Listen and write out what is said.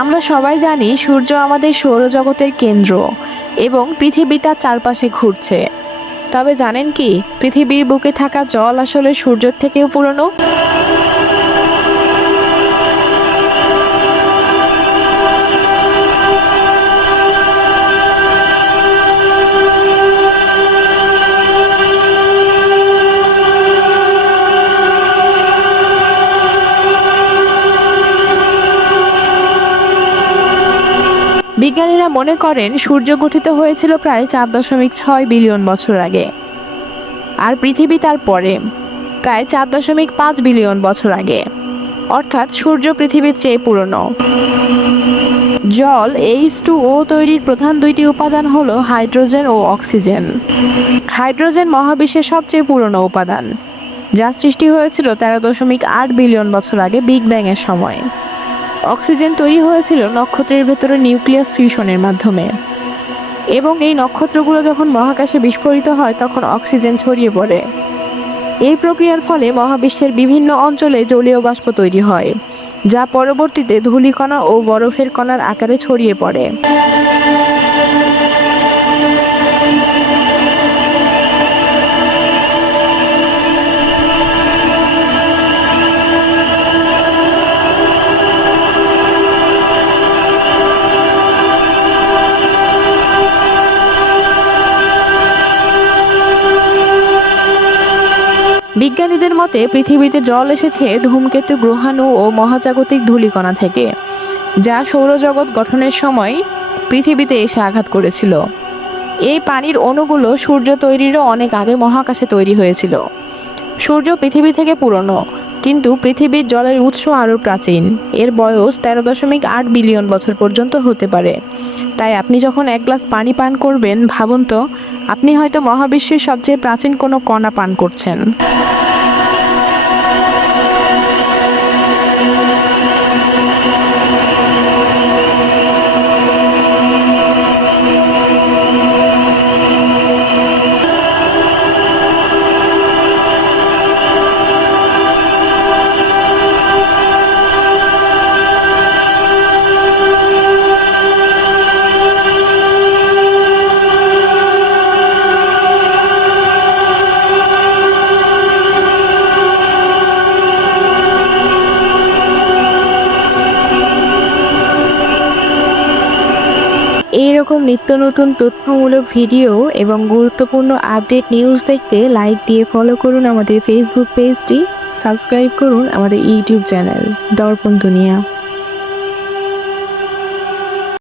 আমরা সবাই জানি সূর্য আমাদের সৌরজগতের কেন্দ্র এবং পৃথিবী তার চারপাশে ঘুরছে। তবে জানেন কি, পৃথিবীর বুকে থাকা জল আসলে সূর্যের থেকেও পুরনো? বিজ্ঞানীরা মনে করেন, সূর্য গঠিত হয়েছিল প্রায় চার দশমিক ছয় বিলিয়ন বছর আগে। আর পৃথিবী তার পরে, প্রায় চার দশমিক পাঁচ বিলিয়ন বছর আগে। অর্থাৎ সূর্য পৃথিবীর চেয়ে পুরনো। জল এইচ টু ও তৈরির প্রধান দুইটি উপাদান হল হাইড্রোজেন ও অক্সিজেন। হাইড্রোজেন মহাবিশ্বের সবচেয়ে পুরনো উপাদান, যা সৃষ্টি হয়েছিল তেরো দশমিক আট বিলিয়ন বছর আগে বিগ ব্যাংয়ের সময়। অক্সিজেন তৈরি হয়েছিল নক্ষত্রের ভেতরে নিউক্লিয়াস ফিউশনের মাধ্যমে। এবং এই নক্ষত্রগুলো যখন মহাকাশে বিস্ফোরিত হয়, তখন অক্সিজেন ছড়িয়ে পড়ে। এই প্রক্রিয়ার ফলে মহাবিশ্বের বিভিন্ন অঞ্চলে জলীয় বাষ্প তৈরি হয়, যা পরবর্তীতে ধূলিকণা ও বরফের কণার আকারে ছড়িয়ে পড়ে। বিজ্ঞানীদের মতে পৃথিবীতে জল এসেছে ধূমকেতু, গ্রহাণু ও মহাজাগতিক ধূলিকণা থেকে, যা সৌরজগৎ গঠনের সময় পৃথিবীতে এসে আঘাত করেছিল। এই পানির অণুগুলো সূর্য তৈরিরও অনেক আগে মহাকাশে তৈরি হয়েছিল। সূর্য পৃথিবী থেকে পুরনো, কিন্তু পৃথিবীর জলের উৎস আরও প্রাচীন। এর বয়স তেরো দশমিক আট বিলিয়ন বছর পর্যন্ত হতে পারে। তাই আপনি যখন এক গ্লাস পানি পান করবেন, ভাবুন তো, আপনি হয়তো মহাবিশ্বের সবচেয়ে প্রাচীন কোনো কণা পান করছেন। এইরকম নিত্য নতুন তথ্যমূলক ভিডিও এবং গুরুত্বপূর্ণ আপডেট নিউজ দেখতে লাইক দিয়ে ফলো করুন আমাদের ফেসবুক পেজটি সাবস্ক্রাইব করুন আমাদের ইউটিউব চ্যানেল দর্পণ দুনিয়া।